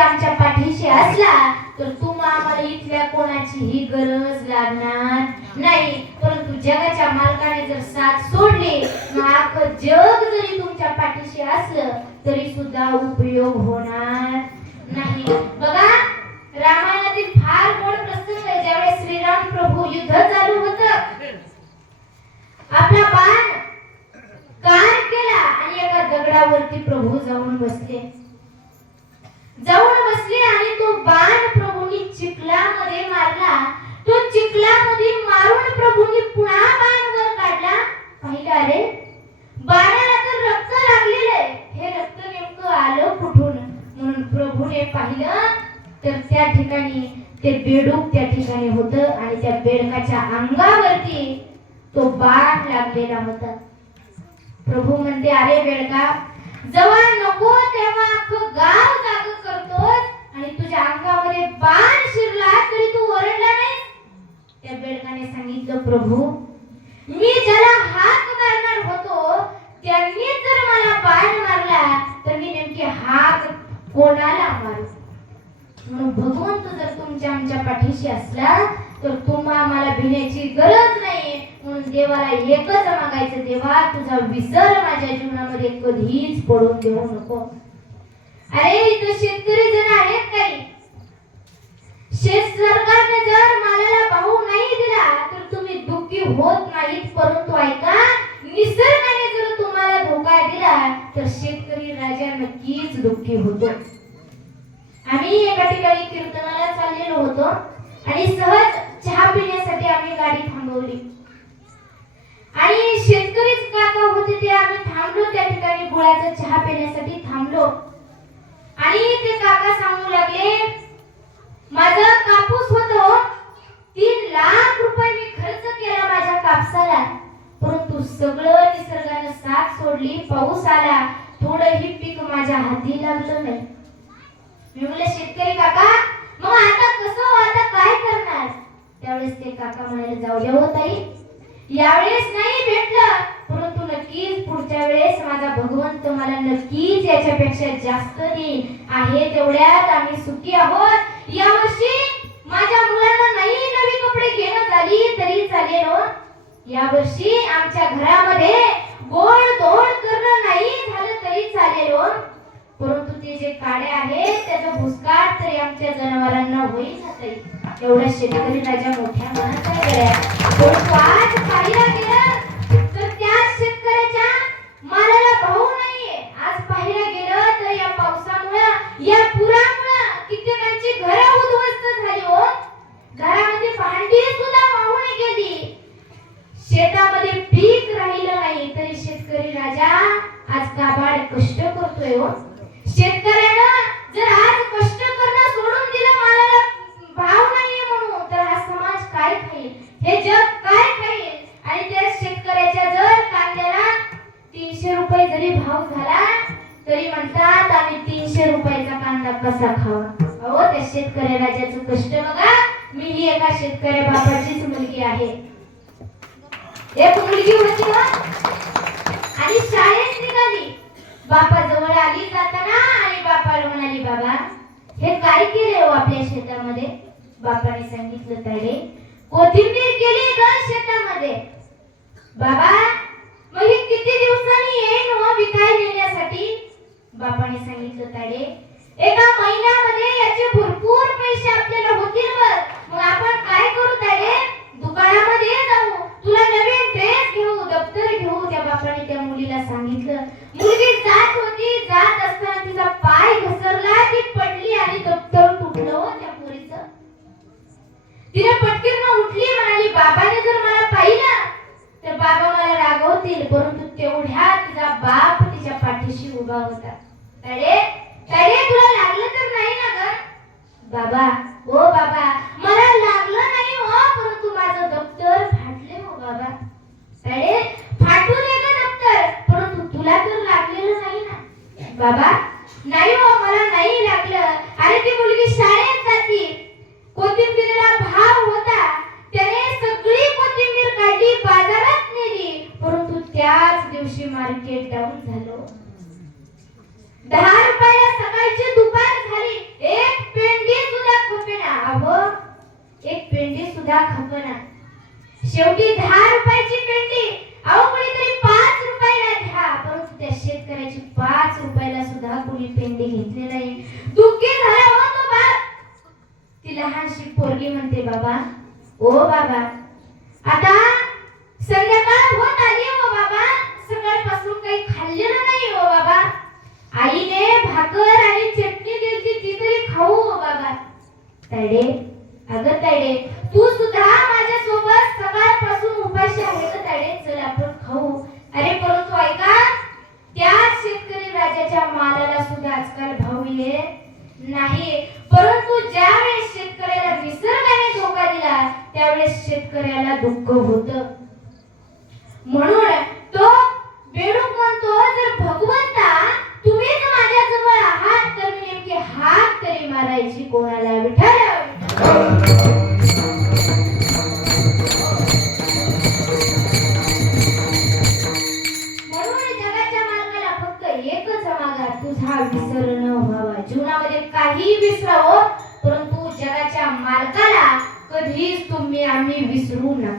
आमच्या पाठीशी असला तर तुम्हा आम्हाला इथल्या कोणाचीही गरज लागणार नाही. परंतु जगाच्या मालकाने जर साथ सोडली मग जग जरी तुमच्या पाठीशी असलं तरी सुद्धा उपयोग होणार नाही. बघा रामायणातील फार गोड प्रसंग आहे ज्यावेळेस श्रीराम प्रभू युद्ध चालू होत. आपला बाण कार केला आणि एका दगडावरती प्रभू जाऊन बसले जाऊन बसले आणि तो बाण प्रभूंनी चिखलामध्ये मारला तो चिखलामध्ये मारून प्रभूंनी पुन्हा बाण वर काढला पाहिलं अरे बाणाला तर रक्त लागलेलं आहे. हे रक्त नेमकं आलं कुठून? म्हणून प्रभूने पाहिलं तर त्या ठिकाणी ते बेडूक त्या ठिकाणी होतं आणि त्या बेडकाच्या अंगावरती तो बाण लागलेला होता. प्रभू म्हणते अरे बेडका जवळ नको तेव्हा अख्खं गाव जाग करतोस आणि तुझ्या अंगामध्ये बाण शिरला तरी तू ओरडला नाही त्या बेडकाने सांगितलं प्रभू मी ज्याला हाक मारणार होतो त्यांनी जर मला पाय मारला तर मी नेमके हात कोणाला मारू? म्हणून भगवंत जर तुमच्या आमच्या पाठीशी असला तर तुम्हा आम्हाला भिण्याची गरज नाही म्हणून देवाला एकच मागायचं देवा तुझा विसर माझ्या जीवनामध्ये कधीच पडून देऊ नको. अरे इथं शेतकरी जण आहेत काही. शेत सरकारने जर मालाला भाव नाही दिला तर तुम्ही दुःखी होत नाही परंतु ऐका निसर्गाने जर तुम्हाला धोका दिला तर शेतकरी राजा नक्कीच दुःखी होतो. आम्ही एका ठिकाणी कीर्तनाला चाललेलो होतो आणि सहज चहा पिण्यासाठी आम्ही गाडी थांबवली. आणि शेतकरीच काका होते ते आम्ही थांबलो त्या ठिकाणी गुळाचा चहा पिण्यासाठी थांबलो. आणि ते काका सांगू लागले माझा कापूस होतो तीन लाख रुपये मी खर्च केला माझ्या कापसाला परंतु सगळं निसर्गानं साथ सोडली पाऊस आला थोडंही पीक माझ्या हाती लागलं नाही. मी म्हणले शेतकरी काका मग आता कसं हो? आता काय करणार? त्यावेळेस ते काका म्हणाले जाऊ द्या हो ताई. यावेळेस नाही भेटलं परंतु नक्कीच पुढच्या वेळेस माझा भगवंत मला नक्कीच याच्यापेक्षा जास्त देईल आहे तेवढ्यात आम्ही सुखी आहोत. यावर्षी माझ्या मुलांना नाही नवी कपडे घेणं झाली तरी चालेल हो. यावर्षी आमच्या घरामध्ये गोड धोड करणं नाही झालं तरी चालेल हो. परंतु ते जे काड्या आहेत त्याचा भुसकार तरी आमच्या जनावरांना होईल जाते शेतकरी राजा मोठ्या मनाचा गड्या परंतु आज पाहिला गेलं तर त्या शेतकऱ्याच्या मालाला भाव नाहीये आज पाहिला गेलं तर या पावसामुळं या पुरामुळं कित्येकांची घरं उद्ध्वस्त झाली हो घरामध्ये भांडी सुद्धा वाहून गेली शेतामध्ये पीक राहिलं नाही तरी शेतकरी राजा आज काबाड कष्ट करतोय हो. शेतकऱ्याला जर आज कष्ट करणं सोडून दिलं मालाला भाव नाहीये म्हणून तर हा समाज काय खाईल? हे जग काय खाईल? आणि त्या शेतकऱ्याच्या जर कांद्याला तीनशे रुपये जरी भाव झाला तरी म्हणतात आम्ही तीनशे रुपयाचा कांदा कसा खावा अहो त्या शेतकऱ्याला ज्याचं कष्ट बघा. मी ही एका शेतकऱ्या बापाचीच मुलगी आहे. एक मुलगी होती ना? आणि शाळेत निघाली. बापा जवळ आली जाताना आणि बापाला म्हणाली बाबा हे काय केले हो आपल्या शेतामध्ये? बापाने सांगितलं ताडे कोथिंबीर केली ग शेतामध्ये. बाबा मग हे किती दिवसांनी येईन हो विकाय नेण्यासाठी? बापाने सांगितलं ताडे एका महिन्यामध्ये याचे भरपूर पैसे आपल्याला होतील बघ. मग आपण काय करू ताडे? दुकानामध्ये जाऊ. तुला नवीन ड्रेस घेऊ दप्तर घेऊ त्या बापाने त्या मुलीला सांगितलं. मुलगी जात होती जात असताना तिचा पाय घसरला ती पडली आणि दप्तर तुटलं हो त्या पोरीचं. तिने पटकन उठली म्हणाली बाबाने जर मला पाहिलं तर बाबा मला रागवतील. परंतु तेवढ्या तिचा बाप तिच्या पाठीशी उभा होता. अरे बाबा? नाही हो मला नाही लागलं. अरे ती मुलगी शाळेत जाती. कोथिंबीरला भाव होता. त्याने सगळी कोथिंबीर काढली बाजारात नेली. परंतु त्याच दिवशी मार्केट डाऊन झालं. दहा रुपयाला सकाळची दुपार झाली. एक पेंडी सुद्धा खपेना. अव एक पेंडी सुद्धा खपेना. शेवटी दहा रुपयाची पेंडी. दुःखी झाला हो तो बाप ती लहानशी पोरगी म्हणते बाबा ओ बाबा आता संध्याकाळ होत आली हो बाबा. सकाळपासून काही खाल्लेलं नाही हो बाबा. आईने भाकर आणि चटणी दिली ती तरी खाऊ हो बाबा. तायडे अगं तायडे तू सुद्धा माझ्या सोबत सकाळपासून उपाशी आहे का तायडे चल आपण खाऊ अरे परंतु ऐका त्या शेतकरी राजाच्या मालाला सुद्धा आजकाल भाव येत नाही परंतु ज्या वेळेस शेतकऱ्याला निसर्गाने धोका दिला त्यावेळेस शेतकऱ्याला दुःख होत. म्हणून तो बेडूक म्हणतो जर भगवंता तुम्हीच माझ्या जवळ आहात तर मी नेमके हात तरी मारायची कोणाला विठाला तुझा विसर न व्हावा. जीवनामध्ये काही विसरावं कधीच तुम्ही आम्ही विसरू नका.